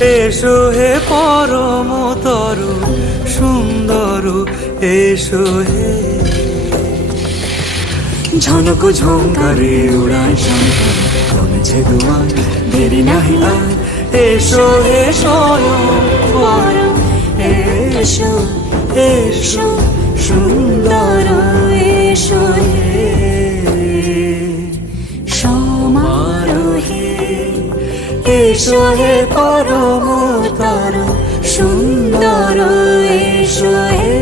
এসো হে পরম তরু সুন্দর, এসো হে। ঝনক ঝঙ্কারে উড়ায় শঙ্খ, কমেছে দুয়ার, দেরি নাহি আর। এসো হে স্বয়ং পরম, এসো এসো সুন্দর, এসো হে সমারোহে। এসো হে পরম তরু সুন্দর, এসো হে